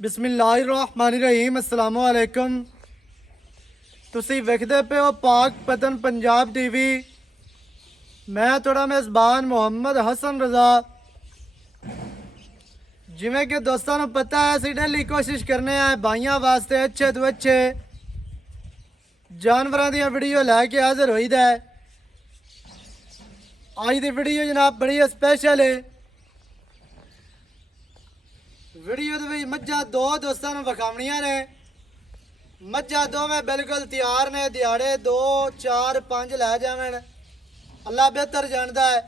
बिस्मिल्लाहिर्रहमानिर्रहीम अस्सलाम वालेकुम। तुसी वेखदे पे हो पाक पतन पंजाब टीवी। मैं थोड़ा मेज़बान मुहम्मद हसन रज़ा। जिमें कि दोस्तों को पता है असी डेली कोशिश करने हैं भाइयों वास्ते अच्छे तो अच्छे जानवरों दी वीडियो लैके हाजिर होई दा है। अज दी वीडियो जनाब बड़ी स्पेशल है। वीडियो दे विच मज्झां दो दोस्तां नूं विखावणियां ने। मज्झां दोवें बिल्कुल तैयार ने, दिहाड़े 2 4 5 लै जावन, अल्लाह बेहतर जानदा है।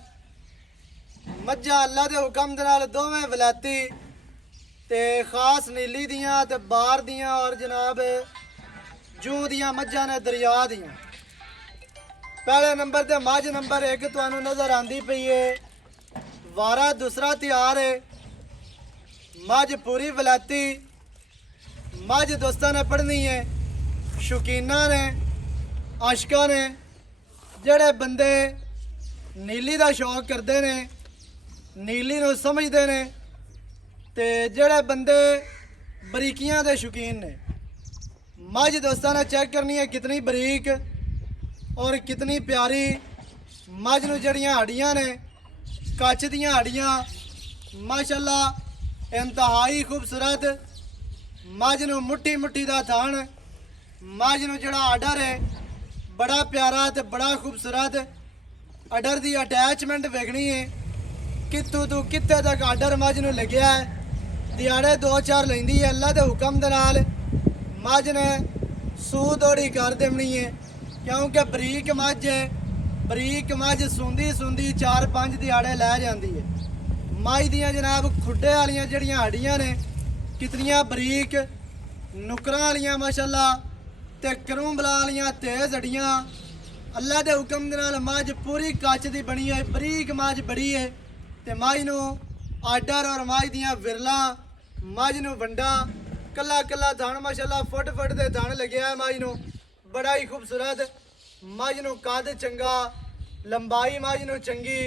मज्झां अल्लाह दे हुक्म दे नाल दोवें वलैती ते खास नीली दियां ते बार दियां और जनाब जूं दियां मज्झां ने, दरिया दियां। पहले नंबर ते मझ नंबर 1 तुहानूं नज़र आंदी पई है। वारा दूसरा तैयार है। मझ पूरी वलैती मझ दोस्तों ने पढ़नी है। शौकीना ने, आशका ने, जेड़े बंदे नीली का शौक करते ने, नीली नूं समझते ने, ते जेड़े बंदे बरीकियां दे शौकीन ने। मझ दोस्तों ने चेक करनी है कितनी बरीक और कितनी प्यारी। मझ नूं जड़ियां हड्डियां ने, कच्च दियां हड्डियां, माशाअल्लाह इंतहाई खूबसूरत। मझ नूं मुट्ठी मुट्ठी दा थान, मझ नूं जड़ा आर्डर है बड़ा प्यारा ते बड़ा खूबसूरत। आर्डर दी अटैचमेंट वेखनी है, कित्थों तो कित्थे तक आर्डर मझ नूं लग्या है। दिहाड़े 2 4 लैंदी है। अल्लाह दे हुक्म दे नाल मझ ने सू दौड़ी कर देनी है, क्योंकि बरीक मझ है। बरीक मझ सूंदी सूंदी 4 5 दिहाड़े लै जाती है। मझ दियां जनाब खुड्डे वालियां जड़ियां हड्डियां ने, कितनियां बरीक, नुकरां वालियां माशाअल्लाह ते करूंबला वालियां तेज हड्डियां। अल्लाह दे हुक्म दे नाल मझ पूरी कच्च दी बनी है, बरीक मझ बड़ी है। ते मझ नूं आर्डर और मझ दियां विरलां, मझ नूं वंडा, कला कला थण माशाअल्लाह फुट फुट दे थण लग्या है। मझ नूं बड़ा ही खूबसूरत। मझ नूं कद चंगा, लंबाई मझ नूं चंगी,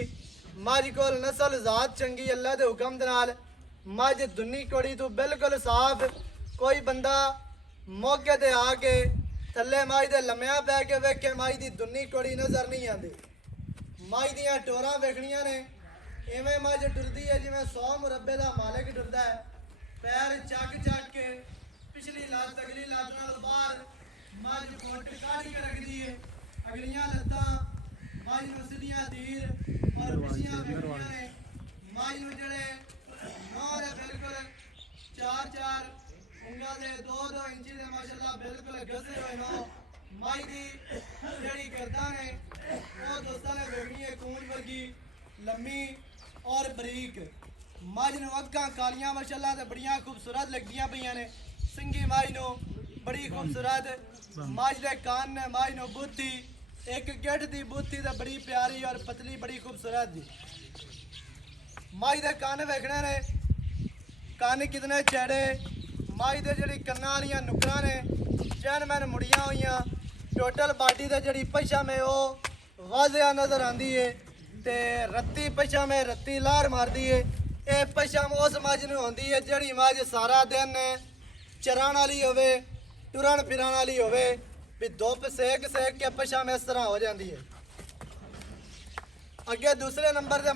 मझ कोल नस्ल जात चंगी। अल्लाह दे हुक्म दे नाल मझ दुन्नी कोड़ी तो बिल्कुल साफ। कोई बंदा मौके ते आके थल्ले मझ दे लम्मिया पै के वेखे मझ दी दुन्नी कोड़ी नजर नहीं आती। मझ दियां टोरां वेखनियां ने, इवें मझ टुरदी है जिवें 100 मुरब्बे का मालिक टुरदा है। पैर चक चक के पिछली लत्त अगली लत्त नाल बाहर मझ फुट कढ़ के रखदी है। अगलियां लत्तां मझ नूं सीधियां तीर और पिछलियां वेखनियां ने। मझ नूं जेड़े नौर है बिल्कुल 4 4 उंगलां दे 2 2 इंची दे माशाअल्लाह बिल्कुल गसे होए नौ। मझ दी जेड़ी गर्दन है वो दोस्तां ने वेखनी है कूंज वर्गी, लम्मी और बरीक। मझ नूं अक्खां कालियां माशाअल्लाह ते बड़ियां खूबसूरत लगदियां पईयां ने। सिंगी मझ नूं बड़ी खूबसूरत। मझ दे कान ने, मझ नूं बूथी, एक गिठ दी बूथी ते बड़ी प्यारी और पतली बड़ी खूबसूरत दी। मझ दे कन्न वेखने ने, कन्न कितने चैड़े। मझ दे जड़ी कन्नां वालियां नुकरां ने चैन मैन मुड़ियां होइयां। टोटल बाडी ते जड़ी पछम है वो वाजिया नजर आंदी है ते रत्ती पछम है, रत्ती लार मारदी है। ये पछम उस मझ नूं होंदी है जड़ी मझ सारा दिन चराण वाली होवे, टुरन फिरन वाली होवे, भी धुप सेक सेक के पछम इस तरह हो जाती है। अगे दूसरे नंबर से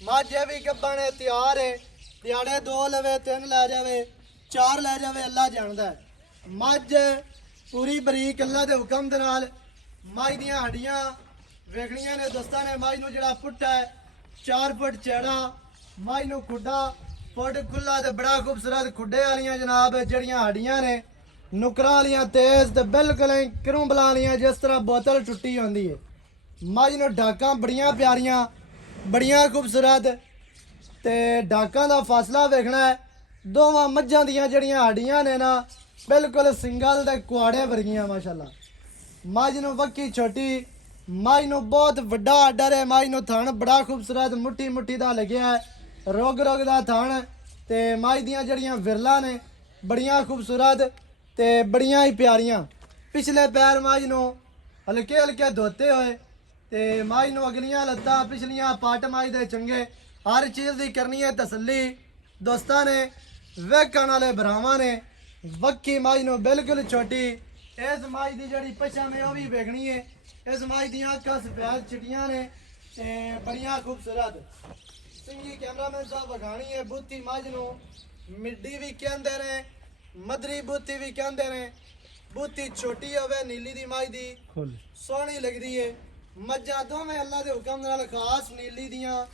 मझ भी गब्बन है, तैयार है। दिहाड़े 2 लवे, 3 लै जावे, 4 लै जावे, अल्लाह जानदा है। मझ पूरी बरीक अल्लाह के हुक्म दे नाल। मझ दियां हड्डियां वेखनियां ने दोस्तां ने। मझ नूं जेड़ा पुट्ठा है 4 फुट चौड़ा, मझ नूं खुड्डा फुट खुला ते बड़ा खूबसूरत। खुड्डे वालियां जनाब जड़ियां हड्डियां ने, नुकरां वालियां तेज ते बिल्कुल करूंबला वालियां जिस तरह बोतल टुट्टी होंदी है। मझ नूं डाकां बड़ियां प्यारियां, बड़ियां खूबसूरत। ते डाकां दा फासला वेखना है। दोवां मझां दियां जड़ियां हड्डियां ने ना बिल्कुल सिंगल ते कुआड़े वर्गियां माशाअल्लाह। मझ नूं वक्की छोटी, मझ नूं बहुत वड्डा आर्डर है। मझ नूं थण बड़ा खूबसूरत मुट्ठी मुट्ठी दा लग्या है, रोग रोग दा थण। ते मझ दियां जड़ियां विरलां ने बड़ियां खूबसूरत ते बड़ियां ही प्यारियां। पिछले पैर मझ नूं हल्के हल्के धोते होए ते मझ नूं अगलियां लत्तां पिछलियां पट मझ दे चंगे। हर चीज़ की करनी है तसल्ली। दोस्तां ने ਵੇਖਣ ਵਾਲੇ ਭਰਾਵਾਂ ਨੇ ਵੱਕੀ ਮਾਈ ਨੂੰ ਬਿਲਕੁਲ ਛੋਟੀ ਇਸ ਮਾਈ ਦੀ ਜਿਹੜੀ ਪਛਾਣ ਹੈ ਉਹ ਵੀ ਵੇਖਣੀ ਹੈ। ਇਸ ਮਾਈ ਦੀਆਂ ਅੱਖਾਂ ਸਫੈਦ ਚਿੱਟੀਆਂ ਨੇ ਤੇ ਬੜੀਆਂ ਖੂਬਸੂਰਤ। ਸਿੰਗੀ ਕੈਮਰਾਮੈਨ ਸਾਹਿਬ ਵਿਖਾਣੀ ਹੈ। ਬੁੱਤੀ ਮੱਝ ਨੂੰ ਮਿੱਡੀ ਵੀ ਕਹਿੰਦੇ ਨੇ, ਮਦਰੀ ਬੁੱਤੀ ਵੀ ਕਹਿੰਦੇ ਨੇ। ਬੁੱਤੀ ਛੋਟੀ ਹੋਵੇ ਨੀਲੀ ਦੀ ਮੱਝ ਦੀ ਸੋਹਣੀ ਲੱਗਦੀ ਹੈ। ਮੱਝਾਂ ਦੋਵੇਂ ਅੱਲਾ ਦੇ ਹੁਕਮ ਨਾਲ ਖਾਸ ਨੀਲੀ ਦੀਆਂ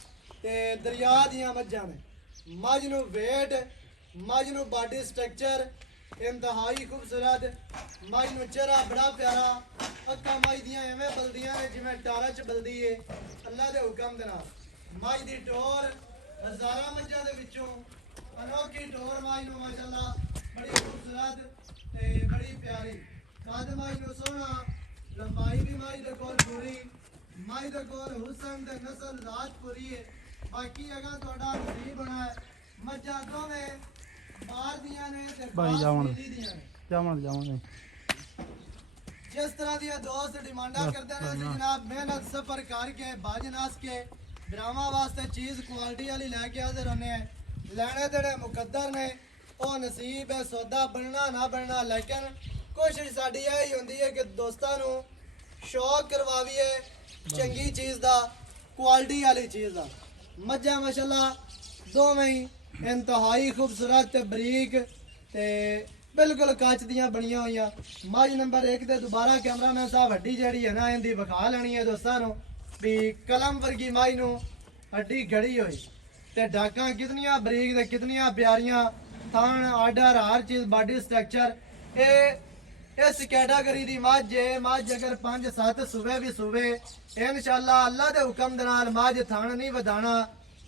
ਤੇ ਦਰਿਆ ਦੀਆਂ ਮੱਝਾਂ ਨੇ। ਮੱਝ ਨੂੰ ਵੇਟ, ਮੱਝ ਨੂੰ ਬਾਡੀ ਸਟਰਕਚਰ ਇੰਤਹਾਈ ਖੂਬਸੂਰਤ। ਮੱਝ ਨੂੰ ਚਿਹਰਾ ਬੜਾ ਪਿਆਰਾ। ਅੱਖਾਂ ਮੱਝ ਦੀਆਂ ਐਵੇਂ ਬਲਦੀਆਂ ਨੇ ਜਿਵੇਂ ਟਾਰਾ ਚ ਬਲਦੀ ਏ ਅੱਲਾ ਦੇ ਹੁਕਮ ਦੇ ਨਾਲ। ਮੱਝ ਦੀ ਟੋਰ ਹਜ਼ਾਰਾਂ ਮੱਝਾਂ ਦੇ ਵਿੱਚੋਂ ਅਨੋਖੀ ਟੋਰ ਮੱਝ ਨੂੰ ਮਾਸ਼ਾਅੱਲਾ ਬੜੀ ਖੂਬਸੂਰਤ ਤੇ ਬੜੀ ਪਿਆਰੀ। ਕੱਦ ਮੱਝ ਨੂੰ ਸੋਹਣਾ, ਲੰਬਾਈ ਵੀ ਮੱਝ ਦੇ ਕੋਲ ਪੂਰੀ। ਮੱਝ ਦੇ ਕੋਲ ਹੁਸਨ ਤੇ ਨਸਲ ਜ਼ਾਤ ਪੂਰੀ ਹੈ। ਬਾਕੀ ਅਗਾ ਤੁਹਾਡਾ ਨਸੀਬ ਬਣਾ ਹੈ। ਮੱਝਾਂ ਦੋਵੇਂ ਬਾਹਰ ਦੀਆਂ ਨੇ ਤੇ ਭਾਈ ਜਾਵਣ ਦੀਆਂ ਨੇ। ਜਾਵਾਂਗੇ ਜਿਸ ਤਰ੍ਹਾਂ ਦੀਆਂ ਦੋਸਤ ਡਿਮਾਂਡਾਂ ਕਰਦੇ ਨੇ ਅਸੀਂ ਜਨਾਬ ਮਿਹਨਤ ਸਫਰ ਕਰਕੇ ਬਾਜ ਨਾਸ ਕੇ ਡਰਾਮਾ ਵਾਸਤੇ ਚੀਜ਼ ਕੁਆਲਿਟੀ ਵਾਲੀ ਲੈ ਕੇ ਹਾਜ਼ਰ ਹੁੰਦੇ ਆ। ਲੈਣੇ ਜਿਹੜੇ ਮੁਕੱਦਰ ਨੇ ਉਹ ਨਸੀਬ ਹੈ, ਸੌਦਾ ਬਣਨਾ ਨਾ ਬਣਨਾ। ਲੇਕਿਨ ਕੋਸ਼ਿਸ਼ ਸਾਡੀ ਇਹ ਹੀ ਹੁੰਦੀ ਹੈ ਕਿ ਦੋਸਤਾਂ ਨੂੰ ਸ਼ੌਕ ਕਰਵਾਈਏ ਚੰਗੀ ਚੀਜ਼ ਦਾ, ਕੁਆਲਿਟੀ ਵਾਲੀ ਚੀਜ਼ ਦਾ। ਮੱਝਾਂ ਮਾਸ਼ਾਅੱਲਾ ਦੋਵੇਂ ਹੀ ਇੰਤਹਾਈ ਖੂਬਸੂਰਤ ਤੇ ਬਰੀਕ ਤੇ ਬਿਲਕੁਲ ਕੱਚ ਦੀਆਂ ਬਣੀਆਂ ਹੋਈਆਂ। ਮੱਝ ਨੰਬਰ 1 ਤੇ ਦੁਬਾਰਾ ਕੈਮਰਾਮੈਨ ਸਾਹਿਬ ਹੱਡੀ ਜਿਹੜੀ ਹੈ ਨਾ ਇਹਦੀ ਵਿਖਾ ਲੈਣੀ ਹੈ ਦੋਸਤਾਂ ਨੂੰ ਵੀ ਕਲਮ ਵਰਗੀ ਮੱਝ ਨੂੰ ਹੱਡੀ ਘੜੀ ਹੋਈ ਤੇ ਡਾਕਾਂ ਕਿਤਨੀਆਂ ਬਰੀਕ ਤੇ ਕਿਤਨੀਆਂ ਪਿਆਰੀਆਂ। ਥਣ ਆਰਡਰ ਹਰ ਚੀਜ਼ ਬਾਡੀ ਸਟਰਕਚਰ ਇਹ ਇਸ ਕੈਟਾਗਰੀ ਦੀ ਮੱਝ ਹੈ। ਮੱਝ ਅਗਰ 5-7 ਸੂਬੇ ਵੀ ਸੂਬੇ ਇਨਸ਼ਾਅੱਲਾ ਅੱਲਾ ਦੇ ਹੁਕਮ ਦੇ ਨਾਲ ਮੱਝ ਥਣ ਨਹੀਂ ਵਧਾਣਾ।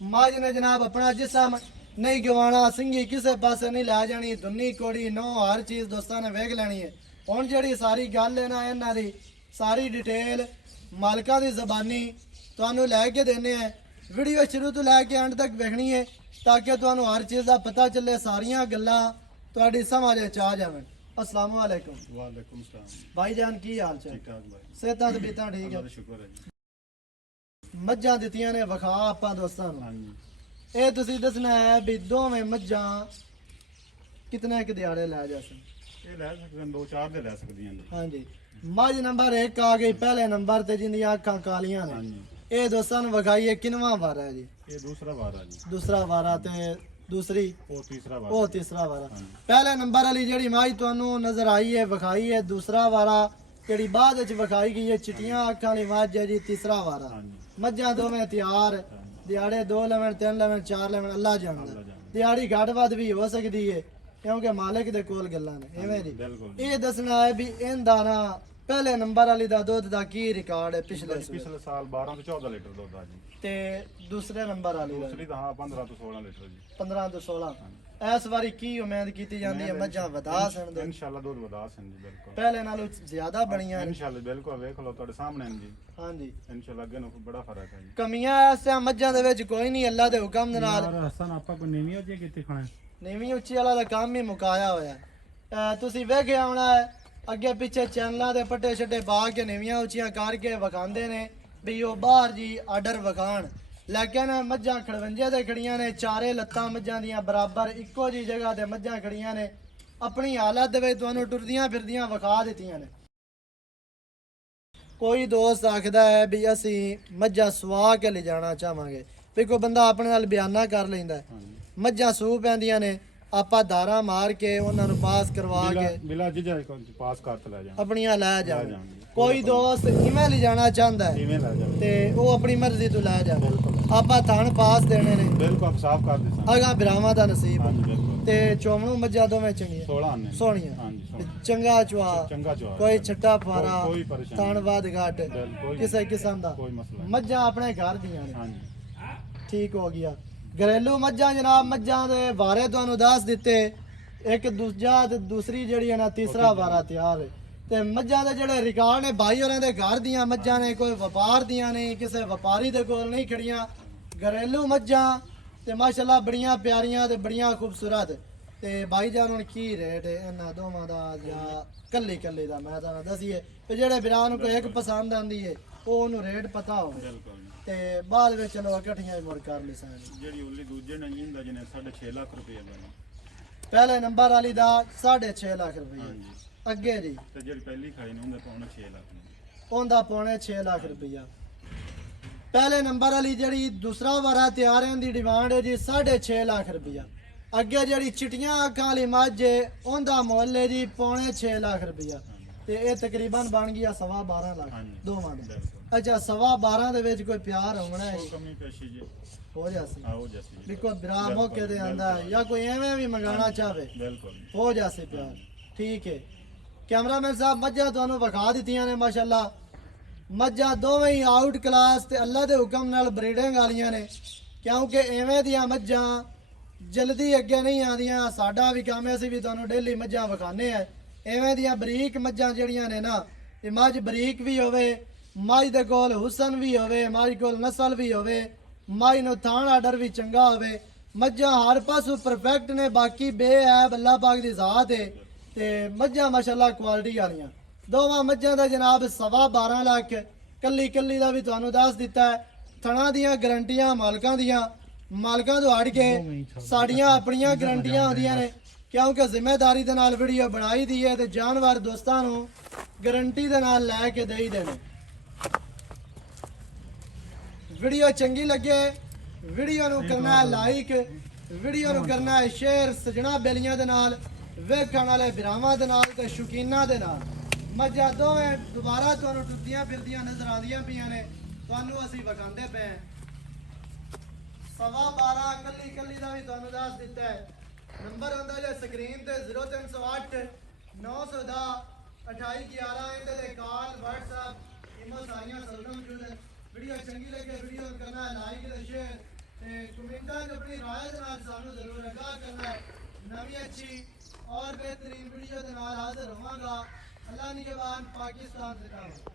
ਮੱਝ ਨੇ ਜਨਾਬ ਆਪਣਾ ਜਿਸਮ ਨਹੀਂ ਗਵਾਣਾ, ਸਿੰਗੀ ਕਿਸੇ ਪਾਸੇ ਨਹੀਂ ਲੈ ਜਾਣੀ, ਦੁੰਨੀ ਕੋੜੀ ਨੋ ਹਰ ਚੀਜ਼ ਦੋਸਤਾਂ ਨੇ ਵੇਖ ਲੈਣੀ ਹੈ। ਹੁਣ ਜਿਹੜੀ ਸਾਰੀ ਗੱਲ ਹੈ ਨਾ ਇਹਨਾਂ ਦੀ ਸਾਰੀ ਡਿਟੇਲ ਮਾਲਕਾਂ ਦੀ ਜ਼ਬਾਨੀ ਤੁਹਾਨੂੰ ਲੈ ਕੇ ਦੇਣੇ ਆ। ਵੀਡੀਓ ਸ਼ੁਰੂ ਤੋਂ ਲੈ ਕੇ ਐਂਡ ਤੱਕ ਵੇਖਣੀ ਹੈ ਤਾਂ ਕਿ ਤੁਹਾਨੂੰ ਹਰ ਚੀਜ਼ ਦਾ ਪਤਾ ਚੱਲੇ, ਸਾਰੀਆਂ ਗੱਲਾਂ ਤੁਹਾਡੀ ਸਮਝ ਵਿੱਚ ਆ ਜਾਵਣ। अस्सलाम वालेकुम। वालेकुम सलाम भाईजान की हाल चाल? ठीक ठाक भाई, सेहतां ते बीतां ठीक अल्लाह है? दा शुक्र है जी। मज्जां दित्तियां ने विखा आपां दोस्तां हाँ नूं। जी, ਇਹ ਤੁਸੀਂ ਦੱਸਣਾ ਹੈ ਵੀ ਦੋਵੇਂ ਮੱਝਾਂ ਕਿਤਨੇ ਕੁ ਦਿਹਾੜੇ ਲੈ ਜਾ ਸਕਣ? ये लै सकदे न, 2-4 दे लै सकदियां ने। ਹਾਂਜੀ। ਮੱਝ ਨੰਬਰ 1 ਆ ਗਈ ਪਹਿਲੇ ਨੰਬਰ ਤੇ ਜਿੰਦੀਆਂ ਅੱਖਾਂ ਕਾਲੀਆਂ हाँ ਨੇ। जी, ਇਹ ਦੋਸਤਾਂ ਨੂੰ ਵਿਖਾਈਏ ਕਿੰਨਵਾਂ ਵਾਰ ਹੈ ਜੀ? ये दूसरा वार है जी, ਦੂਸਰਾ ਵਾਰਾ ਤੇ ਦੂਸਰੀ वो तीसरा वार ਉਹ है। ਤੀਸਰਾ ਵਾਰਾ। ਹਾਂਜੀ। ਪਹਿਲੇ ਨੰਬਰ ਵਾਲੀ ਜਿਹੜੀ ਮੱਝ ਤੁਹਾਨੂੰ ਨਜ਼ਰ ਆਈ ਹੈ ਵਿਖਾਈ ਹੈ ਦੂਸਰਾ ਵਾਰਾ, ਜਿਹੜੀ ਬਾਅਦ ਵਿੱਚ ਵਿਖਾਈ ਗਈ ਹੈ ਚਿੱਟੀਆਂ ਅੱਖਾਂ ਵਾਲੀ ਮੱਝ ਹੈ ਜੀ ਤੀਸਰਾ ਵਾਰਾ। हाँ जी, ਮੱਝਾਂ ਦੋਵੇਂ ਤਿਆਰ, ਦਿਹਾੜੇ 2 ਲੈਵਣ 3 ਲੈਵਣ 4 ਲੈਵਣ ਅੱਲਾ ਜਾਣਦਾ। अल्लाह जाने। ਦਿਹਾੜੀ ਘੱਟ ਵੱਧ ਵੀ ਹੋ ਸਕਦੀ ਹੈ ਕਿਉਂਕਿ ਮਾਲਕ ਦੇ ਕੋਲ ਗੱਲਾਂ ਨੇ ਐਵੇਂ ਜੀ। बिल्कुल ਇਹ ਦੱਸਣਾ ਹੈ ਵੀ ਇਹਦਾ ਨਾ ਪਹਿਲੇ ਨੰਬਰ ਵਾਲੀ ਦਾ ਦੁੱਧ ਦਾ ਕੀ ਰਿਕਾਰਡ ਹੈ ਪਿਛਲੇ ਸਾਲ पिछले साल 12 ਤੋਂ 14 लीटर दूध आ जी। ਤੇ ਦੂਸਰੇ ਨੰਬਰ ਵਾਲੀ ਦਾ दूसरी तो हाँ 15 ਤੋਂ 16 लीटर जी। 15 ਤੋਂ 16। ਇਸ ਵਾਰੀ ਕੀ ਉਮੀਦ ਕੀਤੀ ਜਾਂਦੀ ਹੈ ਮੱਝਾਂ ਵਧਾ ਸਣ ਦੇ? इंशाल्लाह दूध वधा सन जी, बिल्कुल ਪਹਿਲੇ ਨਾਲੋਂ ਜ਼ਿਆਦਾ ਬਣੀਆਂ ਨੇ? इंशाल्लाह, बिल्कुल वेख लो ਤੁਹਾਡੇ ਸਾਹਮਣੇ ਨੇ ਜੀ। ਹਾਂਜੀ। इंशाल्लाह ਅੱਗੇ ਨੂੰ ਬੜਾ ਫਰਕ ਹੈ ਜੀ। ਕਮੀਆਂ ਐਸਿਆਂ ਮੱਝਾਂ ਦੇ ਵਿੱਚ ਕੋਈ ਨਹੀਂ ਅੱਲਾ ਦੇ ਹੁਕਮ ਦੇ ਨਾਲ। ਯਾਰ ਹਸਨ ਆਪਾਂ ਕੋ ਨੀਵੀਂ ਜੇ ਕਿਤੇ ਖਾਣਾ ਨੀਵੀਂ ਉੱਚੀ ਵਾਲਾ ਦਾ ਕੰਮ ਹੀ ਮੁਕਾਇਆ ਹੋਇਆ। ਤੁਸੀਂ ਵੇਖਿਆ ਹੋਣਾ ਹੈ ਅੱਗੇ ਪਿੱਛੇ ਚੈਨਲਾਂ ਦੇ ਪੱਟੇ ਛੱਡੇ ਪਾ ਕੇ ਨੀਵੀਆਂ ਉੱਚੀਆਂ ਕਰਕੇ ਵਿਖਾਉਂਦੇ ਨੇ ਵੀ ਉਹ ਬਾਹਰ ਜੀ ਆਰਡਰ ਵਿਖਾਣ। ਲੇਕਿਨ ਮੱਝਾਂ ਖੜਵੰਜੇ ਤੇ ਖੜੀਆਂ ਨੇ, ਚਾਰੇ ਲੱਤਾਂ ਮੱਝਾਂ ਦੀਆਂ ਬਰਾਬਰ ਇੱਕੋ ਜੀ ਜਗ੍ਹਾ ਤੇ ਮੱਝਾਂ ਖੜੀਆਂ ਨੇ। ਆਪਣੀ ਹਾਲਤ ਦੇ ਵਿੱਚ ਤੁਹਾਨੂੰ ਟੁਰਦੀਆਂ ਫਿਰਦੀਆਂ ਵਿਖਾ ਦਿੱਤੀਆਂ ਨੇ। ਕੋਈ ਦੋਸਤ ਆਖਦਾ ਹੈ ਵੀ ਅਸੀਂ ਮੱਝਾਂ ਸੁਆ ਕੇ ਲਿਜਾਣਾ ਚਾਹਾਂਗੇ, ਵੀ ਕੋਈ ਬੰਦਾ ਆਪਣੇ ਨਾਲ ਬਿਆਨਾ ਕਰ ਲੈਂਦਾ ਹੈ। हाँ जी, ਮੱਝਾਂ ਸੂ ਪੈਂਦੀਆਂ ਨੇ, ਆਪਾਂ ਧਾਰਾਂ ਮਾਰ ਕੇ ਉਹਨਾਂ ਨੂੰ ਪਾਸ ਕਰਵਾ ਕੇ ਬਿਲਾ ਜਿਹਾ ਪਾਸ ਕਰਤ ਲੈ ਜਾ, ਆਪਣੀਆਂ ਲੈ ਜਾਵੇ। ਜਾਵਾਂਗੇ। ਕੋਈ ਦੋਸਤ ਇਵੇਂ ਲਿਜਾਣਾ ਚਾਹੁੰਦਾ ਹੈ ਇਵੇਂ ਲੈ ਜਾਵੇ, ਤੇ ਉਹ ਆਪਣੀ ਮਰਜ਼ੀ ਤੋਂ ਲੈ ਜਾਵੇ। ਆਪਾਂ ਥਣ ਪਾਸ ਦੇਣੇ ਨੇ, ਬਿਲਕੁਲ ਆਪ ਸਾਫ਼ ਕਰ ਦੇ ਸਾਂ। ਅਗਾ ਬਰਾਵਾਂ ਦਾ ਨਸੀਬ ਹਾਂਜੀ ਬਿਲਕੁਲ, ਤੇ ਚੋਮਣੂ ਮੱਝਾਂ ਦੋਵੇਂ ਚੰਗੀਆਂ 16 ਆਨੇ ਸੋਹਣੀਆਂ, ਹਾਂਜੀ, ਸੋਹਣਾ ਚੰਗਾ ਚੁਆ, ਚੰਗਾ ਜਵਾਬ, ਕੋਈ ਛੱਟਾ ਫਾਰਾ, ਕੋਈ ਪਰੇਸ਼ਾਨੀ ਥਣ ਵਾਦ ਘਾਟ ਬਿਲਕੁਲ, ਕਿਸੇ ਕਿਸਮ ਦਾ। ਕੋਈ ਮਸਲਾ ਨਹੀਂ। ਮੱਝਾਂ ਆਪਣੇ ਘਰ ਦੀਆਂ ਨੇ, ਹਾਂਜੀ ਠੀਕ ਹੋ ਗਿਆ। ਘਰੇਲੂ ਮੱਝਾਂ ਜਨਾਬ ਮੱਝਾਂ ਦੇ ਵਾਰੇ ਤੁਹਾਨੂੰ ਦੱਸ ਦਿੱਤੇ, ਇੱਕ ਦੂਜਾ ਤੇ ਦੂਸਰੀ ਜਿਹੜੀ ਹੈ ਨਾ ਤੀਸਰਾ ਵਾਰਾ ਤਿਆਰ ਹੈ। ਤੇ ਮੱਝਾਂ ਦੇ ਜਿਹੜੇ ਰਿਕਾਰਡ ਨੇ ਭਾਈ ਹੋਰਾਂ ਦੇ ਘਰ ਦੀਆਂ ਮੱਝਾਂ ਨੇ, ਕੋਈ ਵਪਾਰ ਦੀਆਂ ਨਹੀਂ, ਕਿਸੇ ਵਪਾਰੀ ਦੇ ਕੋਲ ਨਹੀਂ ਖੜੀਆਂ। ਘਰੇਲੂ ਮੱਝਾਂ ਤੇ ਮਾਸ਼ਾਅੱਲਾ ਬੜੀਆਂ ਪਿਆਰੀਆਂ ਤੇ ਬੜੀਆਂ ਖੂਬਸੂਰਤ। ਤੇ ਭਾਈ ਜਾਨ ਹੁਣ ਕੀ ਰੇਟ ਹੈ ਇਹਨਾਂ ਦੋਵਾਂ ਦਾ ਜਾਂ ਕੱਲੀ ਕੱਲੀ ਦਾ ਮੈਂ ਤੁਹਾਨੂੰ ਦੱਸੀਏ ਤੇ ਜਿਹੜੇ ਵੀਰਾਂ ਨੂੰ ਕੋਈ ਇੱਕ ਪਸੰਦ ਆਂਦੀ ਹੈ ਉਹ ਉਹਨੂੰ ਰੇਟ ਪਤਾ ਹੋਵੇ ਬਿਲਕੁਲ। ਤੇ ਬਾਅਦ ਵਿੱਚ ਚਲੋ ਇਕੱਠੀਆਂ ਹੀ ਮੁੜ ਕਰ ਲਿਸਾਂ। ਜਿਹੜੀ ਉਲੀ ਦੂਜੇ ਨੇ ਜਿੰਦਾ ਜਿਹਨੇ 6.5 ਲੱਖ ਰੁਪਏ ਲੈਣਾ, ਪਹਿਲੇ ਨੰਬਰ ਵਾਲੀ ਦਾ 6.5 ਲੱਖ ਰੁਪਏ ਹਾਂਜੀ ਅੱਗੇ ਜੀ ਤੇ ਜਿਹੜੀ ਪਹਿਲੀ ਖਾਈ ਨੇ ਉਹਦੇ ਪਾਉਣਾ 6 ਲੱਖ ਨੇ। ਉਹਦਾ ਪੌਣੇ 6 ਲੱਖ ਰੁਪਈਆ ਪਹਿਲੇ ਨੰਬਰ ਵਾਲੀ ਜਿਹੜੀ ਦੂਸਰਾ ਵਾਰਾ ਤਿਆਰ ਹੈ ਉਹਦੀ ਡਿਮਾਂਡ ਹੈ ਜੀ 6.5 ਲੱਖ ਰੁਪਈਆ ਅੱਗੇ ਜਿਹੜੀ ਚਿੱਟੀਆਂ ਅੱਖਾਂ ਵਾਲੀ ਮੱਝ ਹੈ ਉਹਦਾ ਮੁੱਲ ਹੈ ਜੀ ਪੌਣੇ 6 ਲੱਖ ਰੁਪਈਆ ਤੇ ਇਹ ਤਕਰੀਬਨ ਬਣ ਗਿਆ 12.5 ਲੱਖ ਹਾਂਜੀ। ਦੋਵਾਂ ਦਾ ਬਿਲਕੁਲ ਅੱਛਾ 12.5 ਦੇ ਵਿੱਚ ਕੋਈ ਪਿਆਰ ਹੋਣਾ ਹੈ ਕੋਈ ਕਮੀ ਪੇਸ਼ੀ ਜੀ ਹੋ ਜਾਸੀ ਆਓ ਜੈਸੀ ਜੀ। ਵੀ ਕੋਈ ਬਰਾ ਮੌਕੇ ਤੇ ਆਂਦਾ ਹੈ ਜਾਂ ਕੋਈ ਐਵੇਂ ਵੀ ਮੰਗਾਣਾ ਚਾਹਵੇ ਬਿਲਕੁਲ ਹੋ ਜਾਸੇ ਪਿਆਰ ਠੀਕ ਹੈ ਕੈਮਰਾਮੈਨ ਸਾਹਿਬ ਮੱਝਾਂ ਤੁਹਾਨੂੰ ਵਿਖਾ ਦਿੱਤੀਆਂ ਨੇ ਮਾਸ਼ਾਅੱਲਾ ਮੱਝਾਂ ਦੋਵੇਂ ਹੀ ਆਊਟ ਕਲਾਸ ਤੇ ਅੱਲਾ ਦੇ ਹੁਕਮ ਨਾਲ ਬਰੀਡਿੰਗ ਵਾਲੀਆਂ ਨੇ ਕਿਉਂਕਿ ਐਵੇਂ ਦੀਆਂ ਮੱਝਾਂ ਜਲਦੀ ਅੱਗੇ ਨਹੀਂ ਆਉਂਦੀਆਂ ਸਾਡਾ ਵੀ ਕੰਮ ਹੈ ਅਸੀਂ ਵੀ ਤੁਹਾਨੂੰ ਡੇਲੀ ਮੱਝਾਂ ਵਿਖਾਣੇ ਆ ਐਵੇਂ ਦੀਆਂ ਬਰੀਕ ਮੱਝਾਂ ਜਿਹੜੀਆਂ ਨੇ ਨਾ ਇਹ ਮੱਝ ਬਰੀਕ ਵੀ ਹੋਵੇ ਮੱਝ ਦੇ ਕੋਲ ਹੁਸਨ ਵੀ ਹੋਵੇ ਮੱਝ ਕੋਲ ਨਸਲ ਵੀ ਹੋਵੇ ਮੱਝ ਨੂੰ ਥਾਣ ਆਰਡਰ ਵੀ ਚੰਗਾ ਹੋਵੇ ਮੱਝਾਂ ਹਰ ਪਾਸੋਂ ਪਰਫੈਕਟ ਨੇ ਬਾਕੀ ਬੇਐਬ ਅੱਲਾ ਪਾਕ ਦੀ ਜ਼ਾਤ ਹੈ ਤੇ ਮੱਝਾਂ ਮਾਸ਼ਾਅੱਲਾ ਕੁਆਲਿਟੀ ਵਾਲੀਆਂ ਦੋਵਾਂ ਮੱਝਾਂ ਦਾ ਜਨਾਬ 12.5 ਲੱਖ ਕੱਲੀ ਕੱਲੀ ਦਾ ਵੀ ਤੁਹਾਨੂੰ ਦੱਸ ਦਿੱਤਾ ਹੈ ਥਣਾ ਦੀਆਂ ਗਰੰਟੀਆਂ ਮਾਲਕਾਂ ਤੋਂ ਹਟ ਕੇ ਸਾਡੀਆਂ ਆਪਣੀਆਂ ਗਰੰਟੀਆਂ ਹੁੰਦੀਆਂ ਨੇ ਕਿਉਂਕਿ ਜ਼ਿੰਮੇਵਾਰੀ ਦੇ ਨਾਲ ਵੀਡੀਓ ਬਣਾਈ ਦੀ ਹੈ ਤੇ ਜਾਨਵਰ ਦੋਸਤਾਂ ਨੂੰ ਗਰੰਟੀ ਦੇ ਨਾਲ ਲੈ ਕੇ ਦੇਈ ਦੇਣੇ ਵੀਡੀਓ ਚੰਗੀ ਲੱਗੇ ਵੀਡੀਓ ਨੂੰ ਕਰਨਾ ਹੈ ਲਾਈਕ ਵੀਡੀਓ ਨੂੰ ਕਰਨਾ ਹੈ ਸ਼ੇਅਰ ਸਜਣਾ ਬੇਲੀਆਂ ਦੇ ਨਾਲ ਵੇਖਣ ਵਾਲੇ ਭਰਾਵਾਂ ਦੇ ਨਾਲ ਤੇ ਸ਼ੌਕੀਨਾਂ ਦੇ ਨਾਲ ਮੱਝਾਂ ਦੋਵੇਂ ਦੁਬਾਰਾ ਤੁਹਾਨੂੰ ਟੁੱਟੀਆਂ ਫਿਰਦੀਆਂ ਨਜ਼ਰ ਆਉਂਦੀਆਂ ਪਈਆਂ ਨੇ ਤੁਹਾਨੂੰ ਅਸੀਂ ਵਿਖਾਉਂਦੇ ਪਏ ਹਾਂ 12.5 ਕੱਲੀ ਦਾ ਵੀ ਤੁਹਾਨੂੰ ਦੱਸ ਦਿੱਤਾ ਹੈ ਨੰਬਰ ਹੁੰਦਾ ਜੇ ਸਕਰੀਨ ਤੇ 0308 910 2811 ਇਹਦੇ ਤੇ ਕਾਲ WhatsApp ਇਮੋ ਸਾਰੀਆਂ ਸਹੂਲਤਾਂ ਮੌਜੂਦ ਹੈ ਵੀਡੀਓ ਚੰਗੀ ਲੱਗੇ ਵੀਡੀਓ ਨੂੰ ਕਰਨਾ ਹੈ ਲਾਈਕ ਤੇ ਸ਼ੇਅਰ ਤੇ ਕਮੈਂਟਾਂ 'ਚ ਆਪਣੀ ਰਾਏ ਦੇ ਨਾਲ ਸਾਨੂੰ ਜ਼ਰੂਰ ਆਗਾਹ ਕਰਨਾ ਹੈ ਨਵੀਂ ਅੱਛੀ और बेहतरीन वीडियो के नाल हाजिर होवांगा अल्लाह निगहबान पाकिस्तान जिंदाबाद।